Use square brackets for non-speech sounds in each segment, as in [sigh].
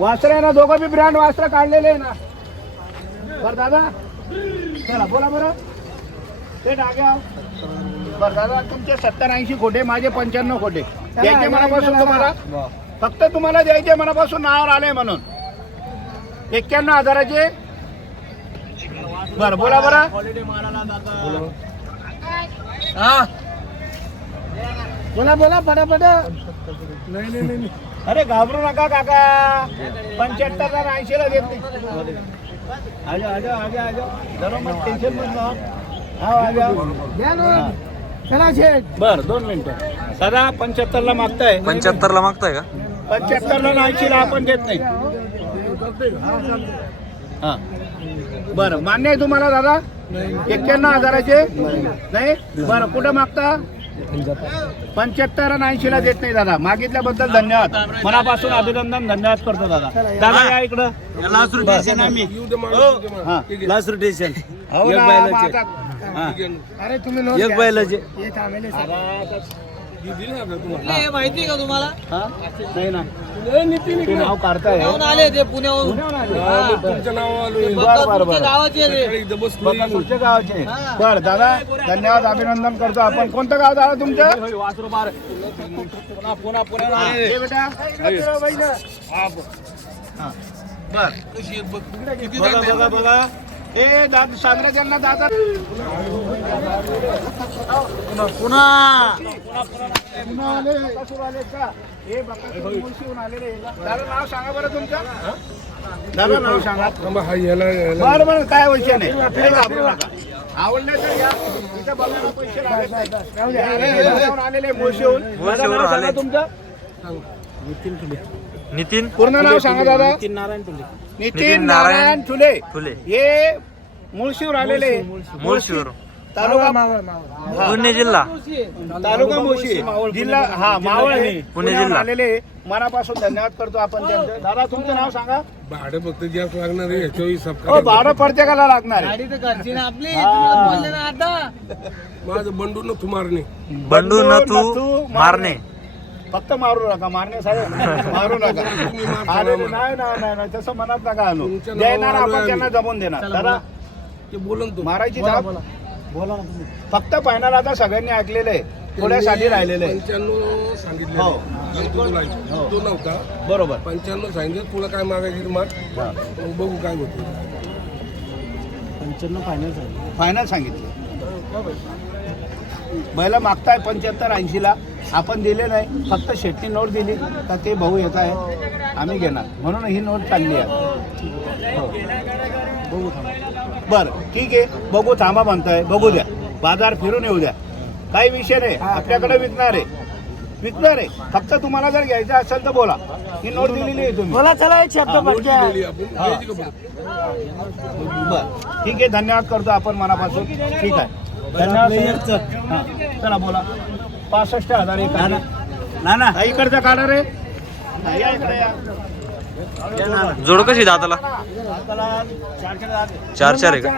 वास्त्र आहे ना दोघं बी ब्रँड वास्त्र काढलेले आहे ना. बर दादा. चला बोला बरं. ते टाक्या बर दादा तुमचे सत्तर ऐंशी खोटे माझे पंच्याण्णव खोटे. द्यायचे मनापासून तुम्हाला. फक्त तुम्हाला द्यायचे मनापासून नावावर आले म्हणून. एक्क्याण्णव हजाराचे बर बोला बरं. बोला बोला पटापट. नाही नाही नाही अरे घाबरू नका काका. पंच्याहत्तर ला ऐंशी ला देत. नाही आजा आजा आजा आजा. जरा मग टेन्शन मत ना हा आजा. चला शेठ. बर दोन मिनिटं. सदा पंच्याहत्तर ला मागताय. पंच्याहत्तर ला मागताय का? पंच्याहत्तर ला ऐंशी ला आपण देत नाही. हा. बरं मान्य आहे तुम्हाला दादा? एक्क्याण्णव हजाराचे? नाही? बरं कुठं मागता? पंच्याहत्तर आणि ऐंशी ला देत नाही दादा. मागितल्याबद्दल धन्यवाद. मनापासून अभिनंदन धन्यवाद करतो दादा. दादा या इकडं. हा. लास्ट रोटेशन हो एक ना, बैलाचे. हा. हे. माहिती का तुम्हाला? हा? नाही ना ते नाव काढताय. पुण्याहून आले ते पुण्याहून. पुण्याहून आले. तुमचं नाव आलं बरं, बरं, बरं. गावाचे बर दादा धन्यवाद अभिनंदन करतो आपण. कोणतं गाव दादा तुमचं? पुन्हा पुन्हा हा, हे बेटा हा. बर. बघा. बघा बघा हे दादा सांगरे त्यांना दादा. पुन्हा. पुन्हा आले का हे मुळशीहून आलेले? दादा नाव सांगा बरं तुमचं. दादा नाव सांगा. बरं बरं काय विषय नाही. काही घाबरू नका आवडले तर या. इथं बघायला पैसे लागत नाही. हे पुण्याहून आलेले मुळशीहून दादा मुळशीहून नाव सांगा. तुमचं. नितीन पूर्ण नाव सांगा दादा. नारायण तुले नितीन नारायण ठुले फुले. हे मुळशीवर आलेले मुळशीवर तालुका पुणे जिल्हा. तालुका मुळशी. जिल्हा हा मावळ हे पुणे जिल्हा. आलेले मनापासून धन्यवाद करतो आपण त्यांचं. दादा तुमचं नाव सांगा. भाडं फक्त जास्त लागणार आहे हिसाब हो भाडं प्रत्येकाला लागणार आहे. गाडी तर घरची ना आपली. तुम्ही बोलले ना आता. माझं बंडू न तुमारणे बंडू न तू मारणे. फक्त मारू नका मारणे साहेब मारू नका. अरे नाही नाही नाही नाही तसं मनात नका तुमच्या देणार आपण त्यांना जमून देणार. दादा बोलन तू. मारायची बोला ना तुम्ही. फक्त फायनल आता सगळ्यांनी ऐकलेलं आहे. थोड्यासाठी राहिलेलं आहे. पंच्याण्णव सांगितले हो. तो नव्हता. बरोबर. पंच्याण्णव सांगितलं. तुला काय मागायची ते माग मग बघू काय होतं फायनल सांगितलं. बैला मागताय पंच्याहत्तर ऐंशी ला आपण दिले नाही फक्त शेट्टी नोट दिली का ते भाऊ येत आहे आम्ही घेणार. म्हणून ही नोट चालली आहे. हो. बघू थांबा बरं ठीक आहे. बघू थांबा म्हणताय. बघू द्या. बाजार फिरून येऊ द्या. काही विषय नाही. आपल्याकडे विकणार आहे. विकणार आहे. फक्त तुम्हाला जर घ्यायचं असेल तर बोला. ही नोट दिलेली आहे तुम्ही. बोला चला एक शब्द? बर. ठीक आहे. धन्यवाद करतो आपण मनापासून. ठीक आहे. धन्यवाद चला बोला. पासष्ट हजार एक ना ना इकडचा काढा रे. या इकडे या. जोड कशी दाताला? चार चार दात. चार चार आहे का?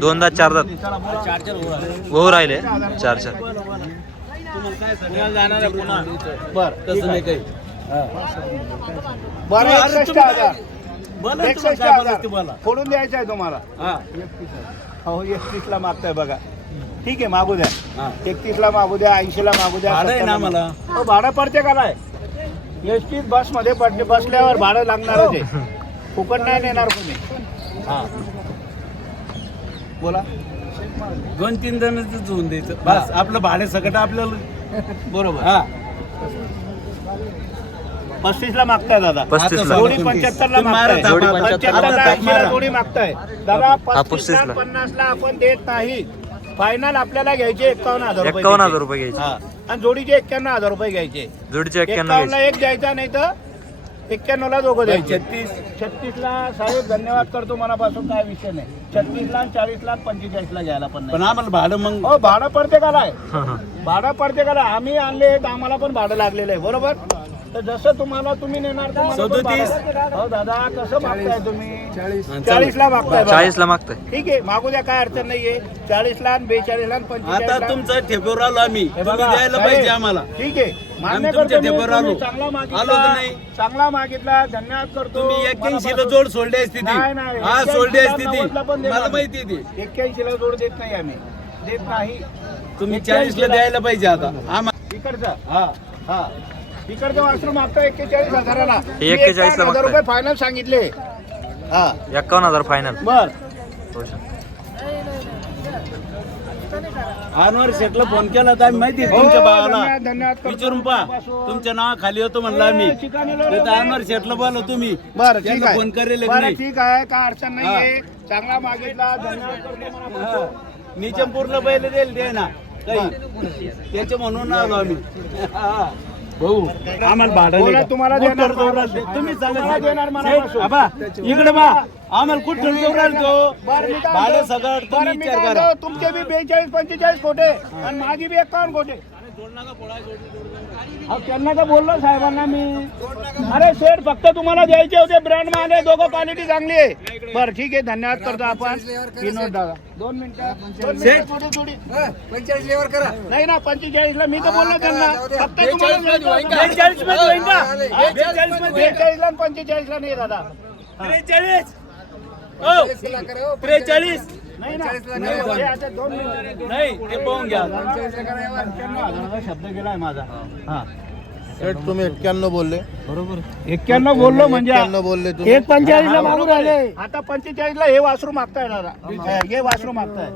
दोनदा चार दात चला, बोला. गहू राहिले. चार चार. बर तसं नाही काही. बरं एकसष्ट हजार बोला तुम्हाला काय बोलायचं ते हजार. बोला फोडून द्यायचं आहे तुम्हाला. हा. हो एकतीस ला मागताय बघा. ठीक आहे मागू द्या. हा. एकतीस ला मागू द्या ऐंशी ला मागू द्या भाडं आहे 70 ला ना मला. हो भाडं प्रत्येकाला आहे एस टी बसमध्ये पडले बसल्यावर भाडं लागणारच आहे. फुकट नाही नेणार कोणी. हा. बोला. दोन तीन जणांच होऊन द्यायचं. बस आपलं भाडे सकट आपल्याला. बरोबर. हा. पस्तीस ला मागताय दादा. पस्तीस ला जोडी पंच्याहत्तर ला मागताय. जोडी पंच्याहत्तर ला आता ऐंशी ला मारा. जोडी मागताय. दादा पस्तीस 35 ला ला. पन्नास ला आपण देत नाही. फायनल आपल्याला घ्यायचे एकावन्न हजार रुपये एक्कावन्न हजार. रुपये घ्यायचे. हा. आणि जोडीचे एक्क्याण्णव हजार रुपये घ्यायचे. जोडीचे एक्क्याण्णव एक्कावन्न घ्यायचे. एक द्यायचा नाही तर एक्क्याण्णव ला दोघं द्यायचे. छत्तीस. छत्तीस ला साहेब धन्यवाद करतो मनापासून काय विषय नाही. छत्तीस ला चाळीस ला पंचेचाळीस ला घ्यायला पण पण नाही आम्हाला भाडं मग हो भाडं प्रत्येकाला आहे भाडं प्रत्येकाला आम्ही आणले तर आम्हाला पण भाडं लागलेलं आहे बरोबर? तर जसं तुम्हाला तुम्ही नेणार पण सदोतीस. भाडं- हो दादा कसं मागताय तुम्ही. चाळीस. ला मागताय बघा. चाळीस ला मागताय. ठीक आहे मागू द्या काय अडचण नाहीये. चाळीस ला बेचाळीस ला आता तुमचं ठेपेवर आलो आम्ही. तुम्ही द्यायला पाहिजे आम्हाला. ठीक आहे. मान्य करतो मी, चांगला मागितला. नाही? चांगला मागितला धन्यवाद करतो. तुम्ही एक्क्याऐंशी ला जोड सोडली असती ती. हा सोडली असती ती 81 ला पण देणार मला. माहिती ती. एक्क्याऐंशी ला जोड देत नाही आम्ही. देत नाही. तुम्ही चाळीस ला द्यायला पाहिजे आता. इकडचा. हा हा. इकडचं वासरू मागतो एक्केचाळीस हजाराला. 41 ला हजार. रुपये फायनल सांगितले. हा. एक्कावन्न हजार फायनल बर. अनवर शेटला फोन केला तर आम्ही माहिती आहे हो, तुमच्या भावाला करतो. विचारून पहा तुमच्या नावा खाली होतो म्हणलं आम्ही. तर अनवर शेटला बोला तुम्ही. बर ठीक त्यांना आहे. फोन करेल बरं नाही ठीक आहे काय अडचण नाहीये. चांगला मागितला धन्यवाद करतो मनापासून. निचमपूरला पहिले देईल ते ना काही त्याच्या म्हणून आलो आम्ही. [laughs] हा. भाऊ आम्हाला भाडं? तुम्हाला? तुम्ही इकडे बा. आम्हाला कुठं भाडं? सगळं तुम्ही विचार करा. तुमचे बी बेचाळीस पंचेचाळीस कोटे आणि माझी बी एकावन्न कोटे अहो, त्यांना तर बोललो साहेबांना मी. अरे सेठ फक्त तुम्हाला द्यायचे होते ब्रँड माने दोघं क्वालिटी चांगली आहे. बरं ठीक आहे धन्यवाद करतो आपण. नोट दादा. दोन मिनिटं. थोडी थोडी. पंचेचाळीस लेवर करा. नाही ना पंचेचाळीस ला मी तर बोललो त्यांना. फक्त तुम्हाला बेचाळीस ला पंचेचाळीस ला नाही दादा. त्रेचाळीस. त्रेचाळीस. नाही ना. नाही, हे आता दोन मिनिटं. नाही ते पाहून घ्या. शब्द गेलाय माझा. हा. तुम्ही एक्क्याण्णव बोलले. एक्क्याण्णव बोललो म्हणजे एक्क्याण्णव बोलले तुम्ही. एक पंचेचाळीस ला मागून राहिले. आता पंचेचाळीस ला हे वासरू मागताय दादा. हे. वासरू मागताय.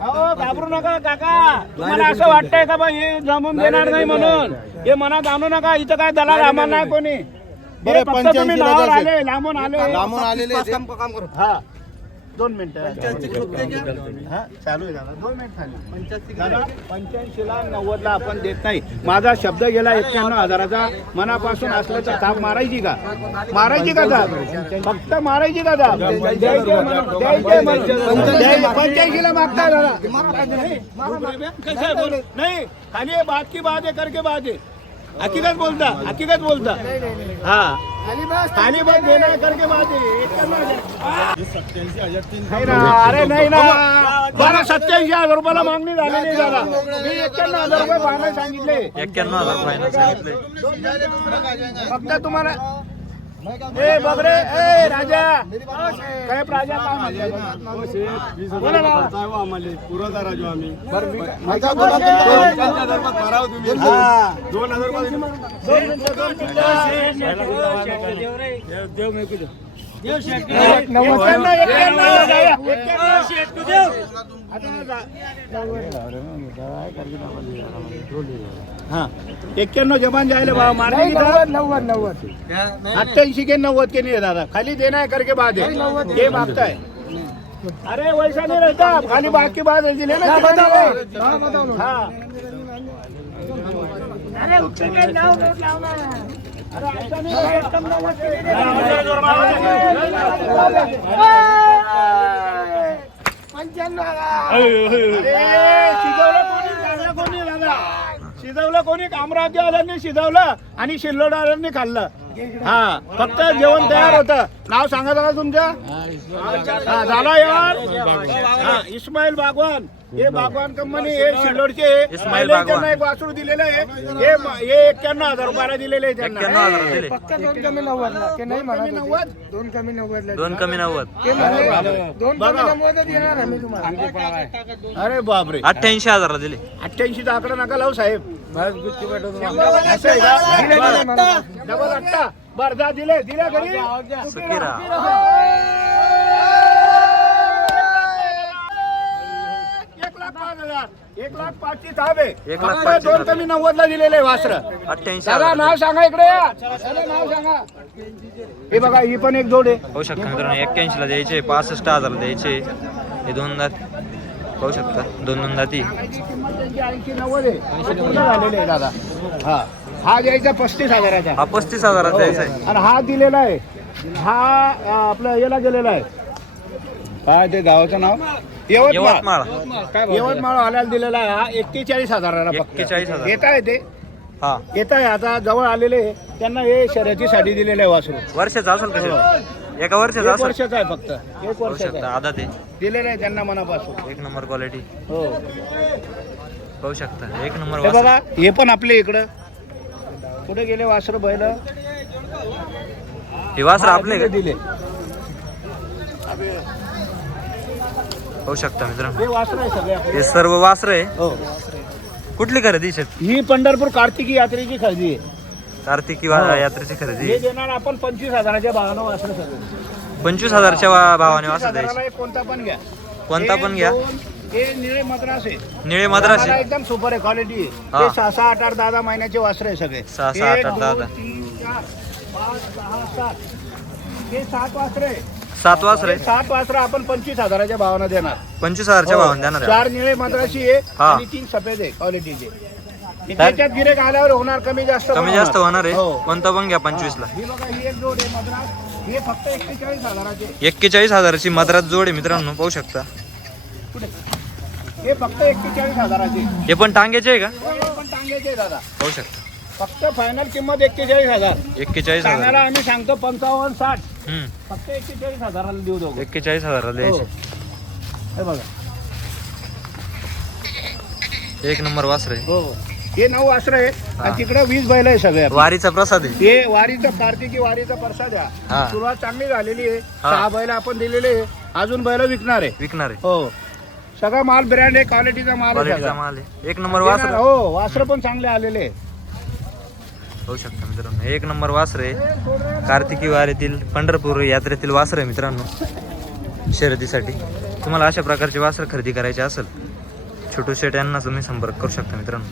अहो घाबरू नका काका. तुम्हाला असं वाटतंय का बा हे जमून देणार नाही म्हणून? हे मनात आणू नका इथं काय दलाल आम्हाला नाही कोणी. बरं, फक्त 85 तुम्ही ला नावावर जायचे. आले लांबून आले. लांबून आलेले ते. हा. दोन मिनिटं. हा चालू आहे दादा. दोन मिनिट खाली दादा पंच्याऐंशीला नव्वदला आपण देत नाही. माझा शब्द गेला एक्क्याण्णव हजाराचा. मनापासून असलं तर ताप मारायची का? मारायची का ताप फक्त मारायची का. द्यायचे. पंच्याऐंशीला मागताय दादा. नाही, खाली ये, बात की बात है करके बात है हकीकत बोलता हकीकत बोलता. हा. देना है करके बात है एक्क्याण्णव हजार. नाही ना अरे नाही ना बरं सत्याऐंशी हजार रुपयाला मागणी झालेली दादा मी एक्क्याण्णव हजार रुपये फायनल सांगितले. एक्क्याण्णव हजार सांगितले फक्त तुम्हाला ए बघ रे ए राजा काय राजा काय म्हणतो? बोला ना. बरं, मी काय- मी काय बोलत नाही. हा. दोन मिनिटं, दोन मिनिटं. हा एक्क्याण्णव जबान जायला भाव मारने नव्वद नव्वद अट्ठ्याऐंशी के नव्वद के नहीं है दादा. खाली देना है करके बाद है ये मांगता है अरे वैसा नहीं रहता खाली बाकी बात है ना हाँ. अरे के नाव नोट लावना शिजवलं कोणी? कामराज्यवाल्यांनी शिजवलं आणि शिल्लोडाऱ्यांनी खाल्लं. हा फक्त जेवण तयार होतं. नाव सांगा तुमचं. झाला यार. इस्माईल बागवान. हे बागवान कंपनी हे. त्यांना एक वासरू दिलेलं आहे. हे हे एक्क्याण्णव हजार रुपयाला दिलेले आहे त्यांना. एक्क्याण्णव हजार दिले दोन कमी ते नाही नव्वद? दोन कमी नव्वदला. दोन कमी नव्वद. दोन बघा. कमी नव्वद देणार आम्ही तुम्हाला. अरे बापरे. अठ्ठ्याऐंशी हजारला दिले. अठ्ठ्याऐंशीचा आकडा नका लावू साहेब. असं आहे का? डबल अट्टा बर जा दिले दिले घरी. एक लाख पाचची ताब आहे. एक लाख पाचची दोन ताब. कमी नव्वद ला दिलेले वासर. अठ्ठ्याऐंशी दादा हजार. नाव सांगा इकडे या. दादा नाव सांगा. हे बघा ही पण एक जोड आहे. पाहू शकता मित्रांनो एक्क्याऐंशी ला द्यायचे पासष्ट हजार द्यायचे. हे दोन दात पाहू शकता दोन दोन दाती सांगायची किंमत त्यांची ऐंशी नव्वद आहे. पूर्ण झालेले आहे दादा. हा. हा द्यायचा पस्तीस हजाराचा. हा पस्तीस हजारात द्यायचा आहे. आणि हा दिलेला आहे. हा अं, आपलं याला गेलेला आहे. काय ते गावाचं नाव? यवतमाळ. यवतमाळ. यवतमाळ आल्याला दिलेला आहे हा एक्केचाळीस हजाराला फक्त. 41,000. येत आहे ते? हा. येत आहे आता जवळ आलेले त्यांना हे शर्यतीसाठी दिलेलं आहे वासरू. वर्षाचा असेल का शेट? एका वर्षाचा एक असेल? वर्षाचा आहे फक्त. एक वर्षाचा शकता आधा ते दिलेलं आहे त्यांना मनापासून. एक नंबर क्वालिटी हो. पाहू शकता. एक नंबर हे वासर. बघा हे पण आपले इकडं. कुठे गेले वासर बैल? हे वासर आपले का? दिले. पाहू शकता मित्रांनो. हे हे सर्व वासर आहे. हो. कुठली खरेदी ही पंढरपूर कार्तिकी यात्रेची खरेदी आहे. कार्तिकी हो. यात्रेची खरेदी हे. देणार आपण पंचवीस हजाराच्या भावानं वासर पंचवीस हजारच्या भावाने वासर द्यायचे. कोणता पण घ्या. कोणता पण घ्या. हे निळे मद्रास आहे. निळे मद्रासी एकदम सुपर आहे क्वालिटी. आहे. सहा सहा आठ आठ दहा दहा महिन्याचे वासर आहे सगळे. सहा, सहा, आठ, आठ, दहा, दहा. पाच सहा सात. हे सात वासरे आहे. सात वासर आहे सात वासरं आपण पंचवीस हजाराच्या भावानं देणार. पंचवीस हजारच्या हो. भावाने देणार आहे. चार निळे मद्रासी आहे हा. आणि तीन सफेद आहे क्वालिटीचे त्याच्यात गिरेक आल्यावर होणार कमी जास्त पण कमी जास्त होणार आहे. हो. कोणता पण घ्या पंचवीस ला ही बघा ही एक जोड आहे मद्रास. हे फक्त एक्केचाळीस हजाराचे. एक्केचाळीस हजाराची मद्रात जोड आहे मित्रांनो पाहू शकता. कुठे? हे फक्त एक्केचाळीस हजाराचे. हे पण टांग्याचे आहे का? हे पण टांग्याचे आहे दादा. पाहू शकता. फक्त फायनल किंमत एक्केचाळीस हजार. एक्केचाळीस सांगायला हजार आम्ही सांगतो पंचावन्न साठ. फक्त एक्केचाळीस हजाराला देऊ दोघं. एक्केचाळीस हजाराला हो. द्यायचे. हे बघा. एक नंबर वासर. आहे हो. हे नऊ वासरं आहे. आणि तिकडे वीस बैल आहे सगळे आपले. वारीचा प्रसाद आहे. हे वारीचं कार्तिकी वारीचा प्रसाद हा. आहे सुरुवात चांगली झालेली आहे. सहा बैल आपण दिलेले आहे. अजून बैल विकणार आहे. विकणार आहे. हो. सगळा माल ब्रँड आहे. क्वालिटीचा माल आहे क्वालिटीचा सगळा. माल आहे. एक नंबर देणार, वासर. हो वासरं पण चांगले आलेले आहे. पाहू शकता मित्रांनो. एक नंबर वासर. आहे कार्तिकी वारीतील पंढरपूर यात्रेतील वासर आहे मित्रांनो शर्यतीसाठी. तुम्हाला अशा प्रकारचे वासर खरेदी करायचे असेल छोटू शेट यांना तुम्ही संपर्क करू शकता मित्रांनो.